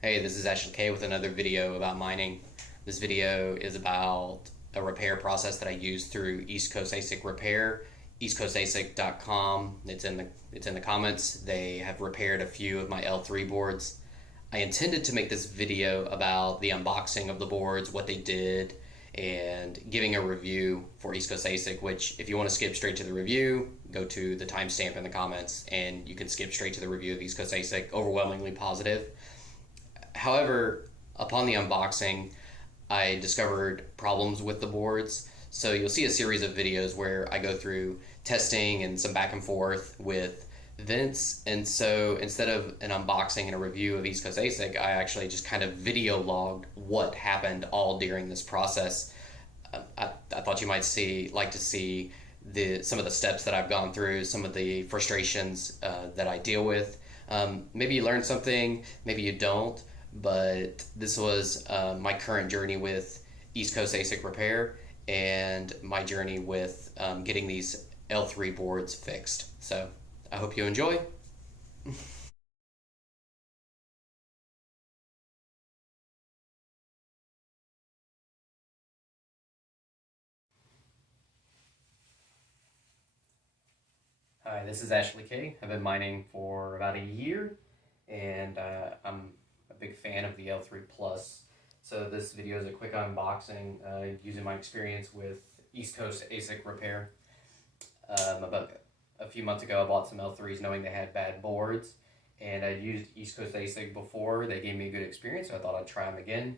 Hey, this is Ashley K with another video about mining. This video is about a repair process that I use through East Coast ASIC Repair, EastCoastASIC.com. It's in the comments. They have repaired a few of my L3 boards. I intended to make this video about the unboxing of the boards, what they did, and giving a review for East Coast ASIC, which if you want to skip straight to the review, go to the timestamp in the comments and you can skip straight to the review of East Coast ASIC. Overwhelmingly positive. However, upon the unboxing, I discovered problems with the boards. So you'll see a series of videos where I go through testing and some back and forth with Vince. And so instead of an unboxing and a review of East Coast ASIC, I actually just kind of video logged what happened all during this process. I thought you might like to see some of the steps that I've gone through, some of the frustrations that I deal with. Maybe you learn something, maybe you don't, but this was my current journey with East Coast ASIC Repair and my journey with getting these L3 boards fixed. So I hope you enjoy. Hi, this is Ashley K. I've been mining for about a year, and I'm a big fan of the L3 Plus. So this video is a quick unboxing using my experience with East Coast ASIC Repair. About a few months ago, I bought some L3s knowing they had bad boards, and I'd used East Coast ASIC before. They gave me a good experience, so I thought I'd try them again.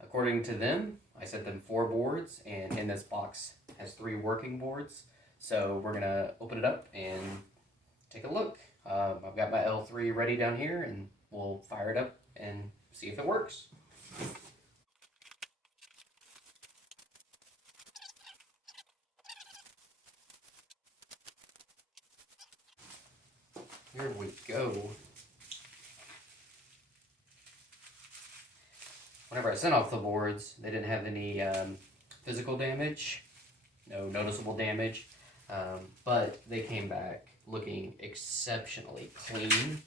According to them, I sent them 4 boards, and in this box has 3 working boards. So we're gonna open it up and take a look. I've got my L3 ready down here, and we'll fire it up and see if it works. Here we go. Whenever I sent off the boards, they didn't have any physical damage, no noticeable damage, but they came back looking exceptionally clean.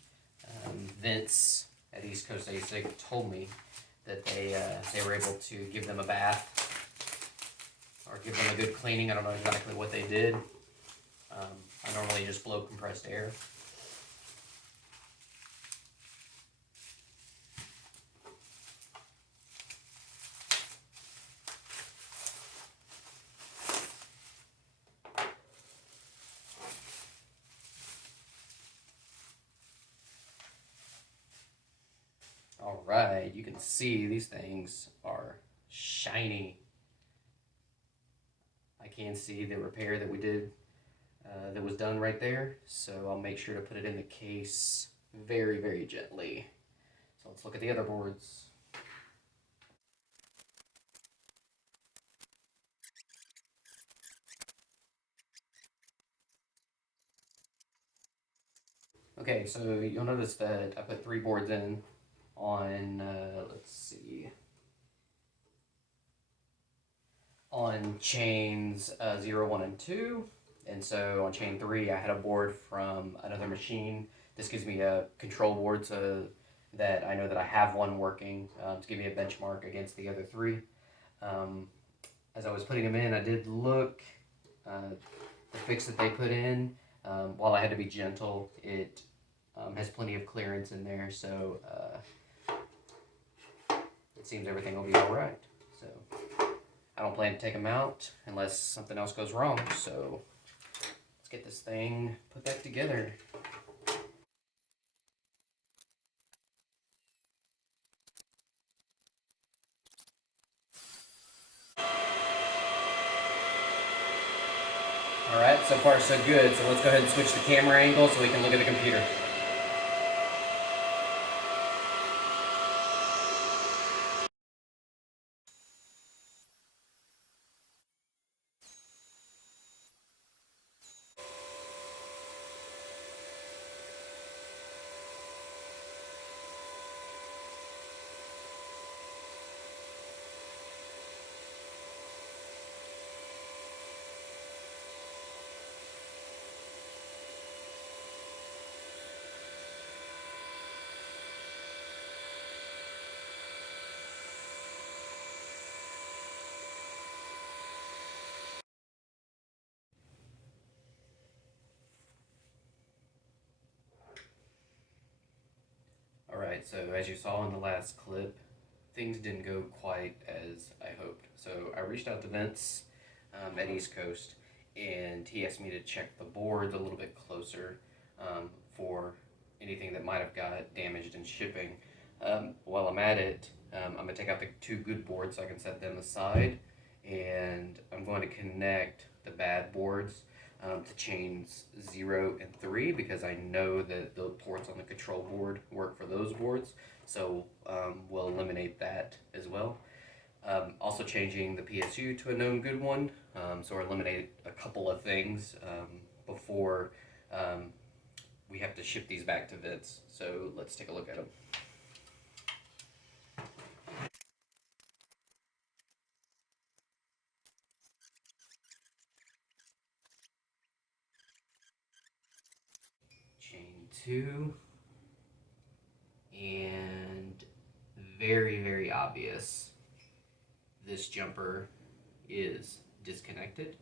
Vince at East Coast ASIC told me that they were able to give them a bath or give them a good cleaning. I don't know exactly what they did. I normally just blow compressed air. All right, you can see these things are shiny. I can see the repair that we did that was done right there, so I'll make sure to put it in the case very, very gently. So let's look at the other boards. Okay, so you'll notice that I put 3 boards in on, let's see, on chains 0, 1, and 2. And so on chain 3, I had a board from another machine. This gives me a control board so that I know that I have one working to give me a benchmark against the other 3. Um, as I was putting them in, I did look. The fix that they put in, while I had to be gentle, it has plenty of clearance in there, so it seems everything will be all right. So I don't plan to take them out unless something else goes wrong. So let's get this thing put back together. All right, so far so good. So let's go ahead and switch the camera angle so we can look at the computer. Alright, so as you saw in the last clip, things didn't go quite as I hoped. So I reached out to Vince at East Coast, and he asked me to check the boards a little bit closer for anything that might have got damaged in shipping. While I'm at it, I'm going to take out the two good boards so I can set them aside, and I'm going to connect the bad boards to chains 0 and 3 because I know that the ports on the control board work for those boards, so we'll eliminate that as well. Also changing the PSU to a known good one, so we'll eliminate a couple of things before we have to ship these back to Vince. So let's take a look at them. Chain 2, and very obvious, this jumper is disconnected,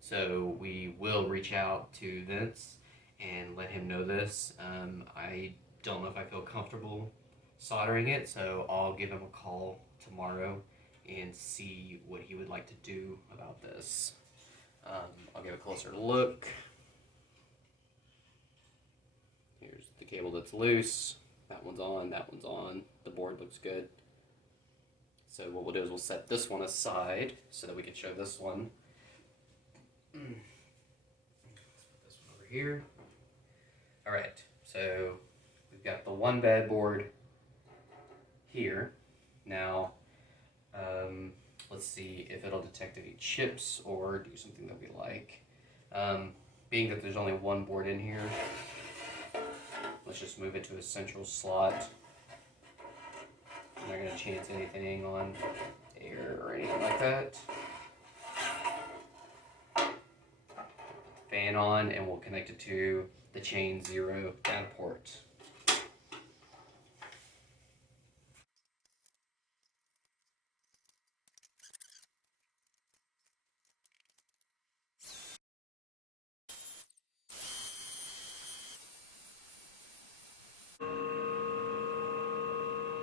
so we will reach out to Vince and let him know this. I don't know if I feel comfortable soldering it, so I'll give him a call tomorrow and see what he would like to do about this. I'll give a closer look. Here's the cable that's loose. That one's on, that one's on. The board looks good. So what we'll do is we'll set this one aside so that we can show this one. Let's put this one over here. Alright, so we've got the one bad board here. Now, let's see if it'll detect any chips or do something that we like. Being that there's only one board in here, let's just move it to a central slot. I'm not going to chance anything on air or anything like that. Fan on, and we'll connect it to the chain 0 data port.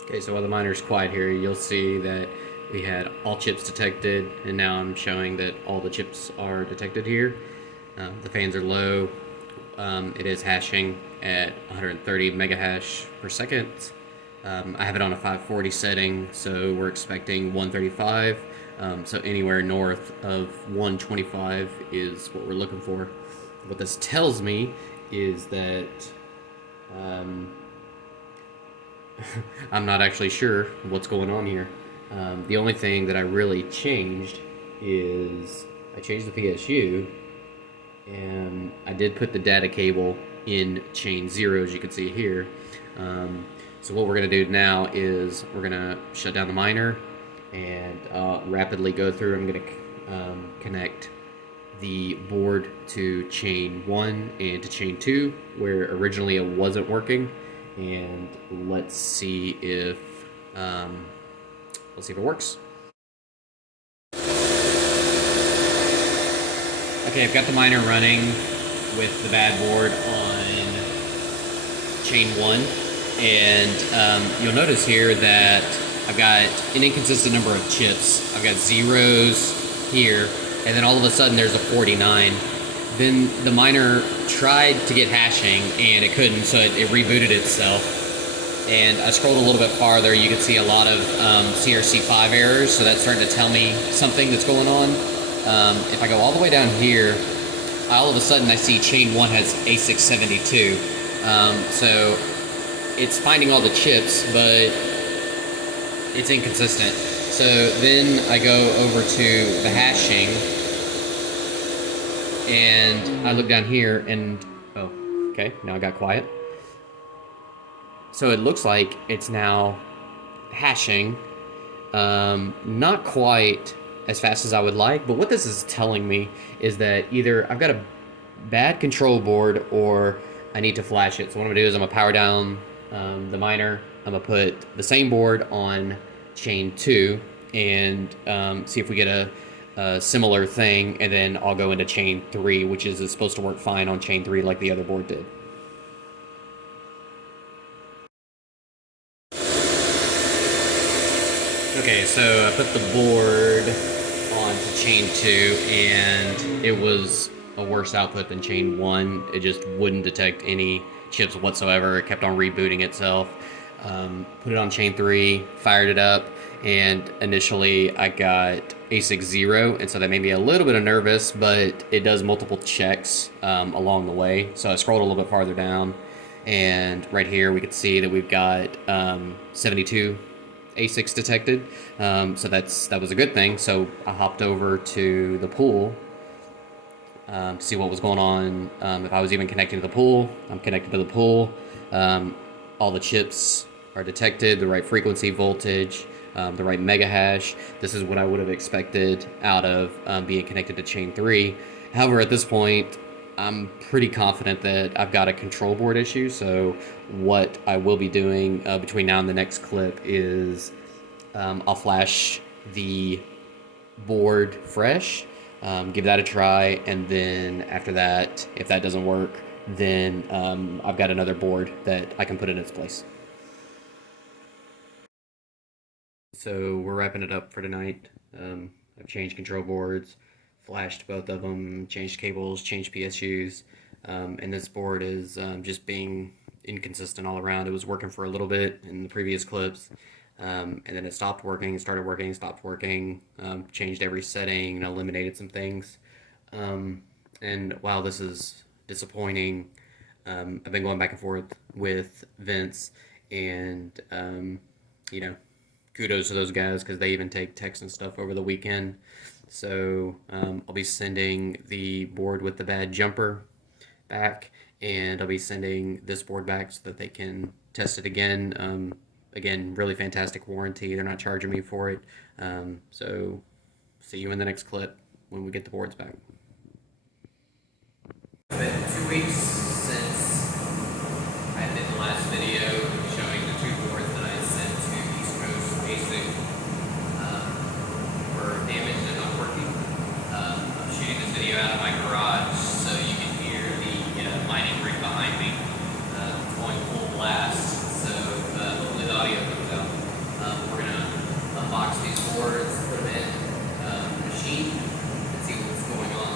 Okay, so while the miner's quiet here, you'll see that we had all chips detected, and now I'm showing that all the chips are detected here. The fans are low. It is hashing at 130 megahash per second. I have it on a 540 setting, so we're expecting 135. So anywhere north of 125 is what we're looking for. What this tells me is that I'm not actually sure what's going on here. The only thing that I really changed is I changed the PSU, and I did put the data cable in chain 0, as you can see here. So what we're going to do now is we're going to shut down the miner and rapidly go through. I'm going to connect the board to chain 1 and to chain 2, where originally it wasn't working. And let's see if it works. Okay, I've got the miner running with the bad board on chain 1, and you'll notice here that I've got an inconsistent number of chips. I've got zeros here, and then all of a sudden there's a 49. Then the miner tried to get hashing, and it couldn't, so it rebooted itself. And I scrolled a little bit farther, you can see a lot of CRC5 errors, so that's starting to tell me something that's going on. If I go all the way down here, all of a sudden I see chain 1 has ASIC 72. So it's finding all the chips, but it's inconsistent. So then I go over to the hashing, and I look down here, and oh, okay, now I got quiet. So it looks like it's now hashing, not quite as fast as I would like, but what this is telling me is that either I've got a bad control board or I need to flash it. So what I'm gonna do is I'm gonna power down the miner. I'm gonna put the same board on chain 2 and see if we get a similar thing, and then I'll go into chain 3, which is supposed to work fine on chain 3 like the other board did. Okay, so I put the board onto chain 2, and it was a worse output than chain 1. It just wouldn't detect any chips whatsoever. It kept on rebooting itself. Put it on chain 3, fired it up, and initially I got ASIC 0, and so that made me a little bit nervous, but it does multiple checks along the way. So I scrolled a little bit farther down, and right here we could see that we've got 72 ASICs detected, so that was a good thing. So I hopped over to the pool to see what was going on. If I was even connecting to the pool, I'm connected to the pool. All the chips are detected, the right frequency, voltage, the right mega hash. This is what I would have expected out of being connected to chain 3. However, at this point, I'm pretty confident that I've got a control board issue. So what I will be doing between now and the next clip is I'll flash the board fresh, give that a try, and then after that, if that doesn't work, then I've got another board that I can put in its place. So we're wrapping it up for tonight. I've changed control boards, flashed both of them, changed cables, changed PSUs, and this board is just being inconsistent all around. It was working for a little bit in the previous clips, and then it stopped working, started working, stopped working, changed every setting, eliminated some things. And while this is disappointing, I've been going back and forth with Vince, and you know, kudos to those guys because they even take texts and stuff over the weekend. So I'll be sending the board with the bad jumper back, and I'll be sending this board back so that they can test it again. Again, really fantastic warranty. They're not charging me for it. So see you in the next clip when we get the boards back. It's been 2 weeks since I did the last video showing the 2 boards that I sent to East Coast Asic were damaged and not working. I'm shooting this video out of my garage so you can hear the mining rig behind me going full blast. So hopefully the audio comes out. We're going to unbox these boards, put them in the machine, and see what's going on.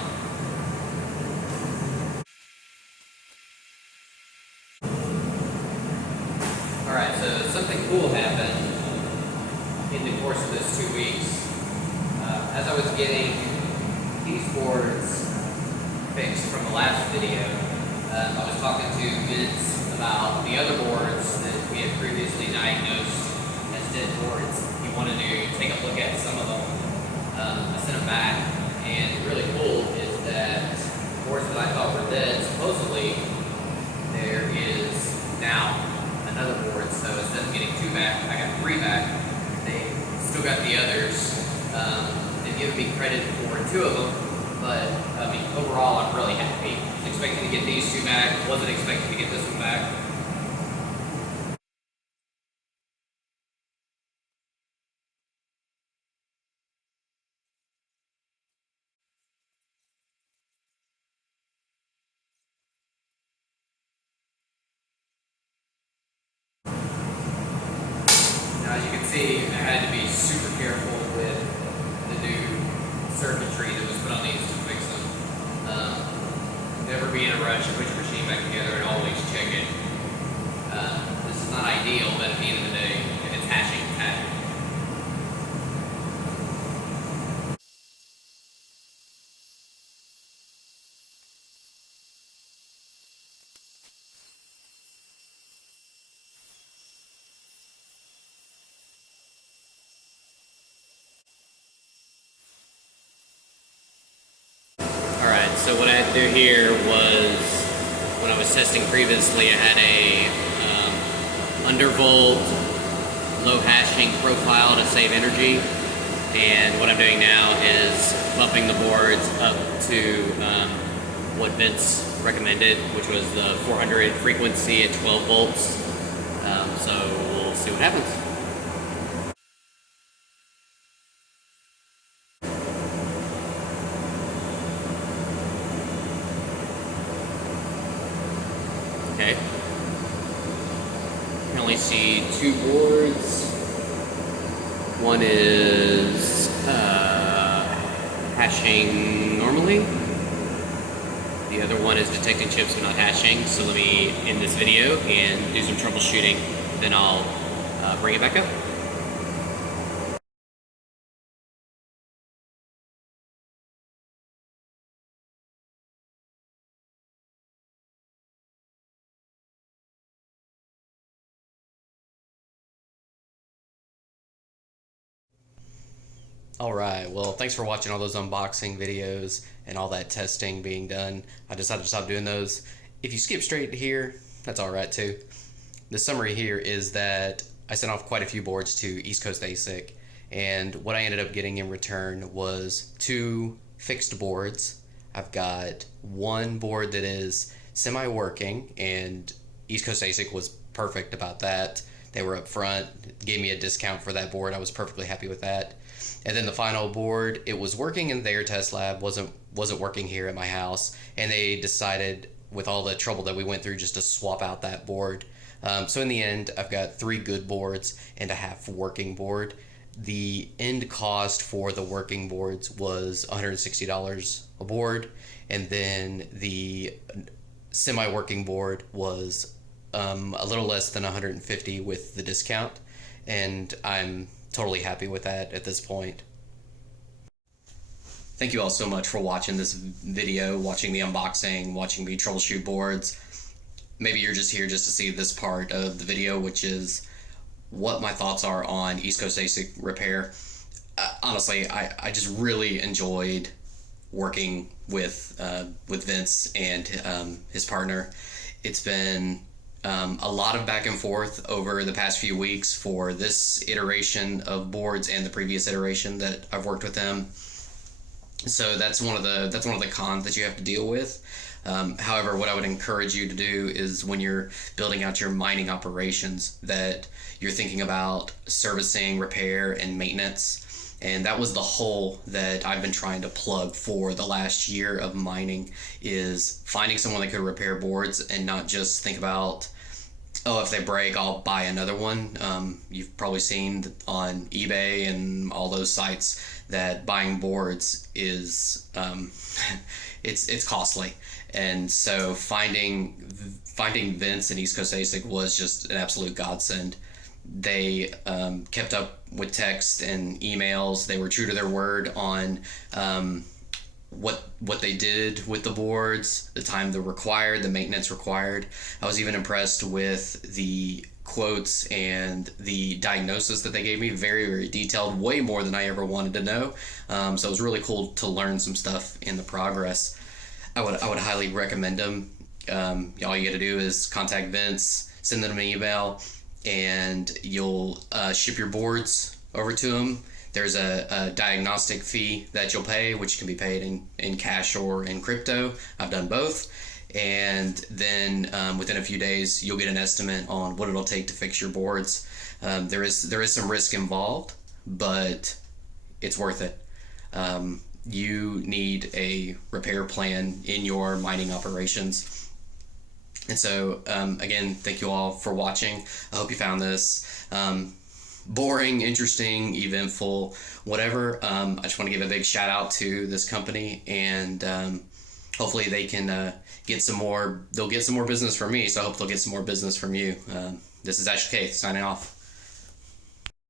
Alright, so something cool happened in the course of this 2 weeks. As I was getting these boards fixed from the last video, I was talking to Vince about the other boards that we had previously diagnosed as dead boards. He wanted to take a look at some of them. I sent them back, and really cool is that boards that I thought were dead, supposedly there is now another board. So instead of getting 2 back, I got 3 back. They still got the others. They've given me credit for 2 of them, but I mean, overall, I'm really happy. I was expecting to get these 2 back, wasn't expecting to get this one back. Now, as you can see, I had to be super careful with the new circuitry that was put on these to fix them. Never be in a rush to put your machine back together and always check it. This is not ideal, but at the end of the day, if it's hashing, it's hashing. Alright, so what I had to do here was, when I was testing previously, I had a undervolt low hashing profile to save energy, and what I'm doing now is bumping the boards up to what Vince recommended, which was the 400 frequency at 12 volts. So we'll see what happens. Okay. You can only see 2 boards One is hashing normally. The other one is detecting chips but not hashing. So let me end this video and do some troubleshooting. Then I'll bring it back up. Alright, well, thanks for watching all those unboxing videos and all that testing being done. I decided to stop doing those. If you skip straight to here, that's alright too. The summary here is that I sent off quite a few boards to East Coast ASIC, and what I ended up getting in return was 2 fixed boards. I've got one board that is semi-working, and East Coast ASIC was perfect about that. They were up front, gave me a discount for that board. I was perfectly happy with that. And then the final board, it was working in their test lab, wasn't working here at my house, and they decided, with all the trouble that we went through, just to swap out that board. So in the end, I've got 3 good boards and a half working board. The end cost for the working boards was $160 a board, and then the semi-working board was a little less than $150 with the discount, and I'm totally happy with that at this point. Thank you all so much for watching this video, watching the unboxing, watching me troubleshoot boards. Maybe you're just here just to see this part of the video, which is what my thoughts are on East Coast ASIC repair. Honestly, I just really enjoyed working with Vince and his partner. It's been a lot of back and forth over the past few weeks for this iteration of boards and the previous iteration that I've worked with them. So that's one of the cons that you have to deal with. However, what I would encourage you to do is, when you're building out your mining operations, that you're thinking about servicing, repair, and maintenance. And that was the hole that I've been trying to plug for the last year of mining, is finding someone that could repair boards and not just think about, oh, if they break, I'll buy another one. You've probably seen on eBay and all those sites that buying boards is it's costly, and so finding Vince and East Coast ASIC was just an absolute godsend. They kept up with text and emails. They were true to their word on what they did with the boards, the time the maintenance required. I was even impressed with the quotes and the diagnosis that they gave me. Very, very detailed, way more than I ever wanted to know. So it was really cool to learn some stuff in the progress. I would highly recommend them. All you got to do is contact Vince, send them an email, and you'll ship your boards over to them. There's a diagnostic fee that you'll pay, which can be paid in cash or in crypto. I've done both. And then within a few days, you'll get an estimate on what it'll take to fix your boards. There is some risk involved, but it's worth it. You need a repair plan in your mining operations. And so, again, thank you all for watching. I hope you found this boring, interesting, eventful, whatever. I just want to give a big shout out to this company, and hopefully they can get some more. They'll get some more business from me, so I hope they'll get some more business from you. This is Ashley K signing off.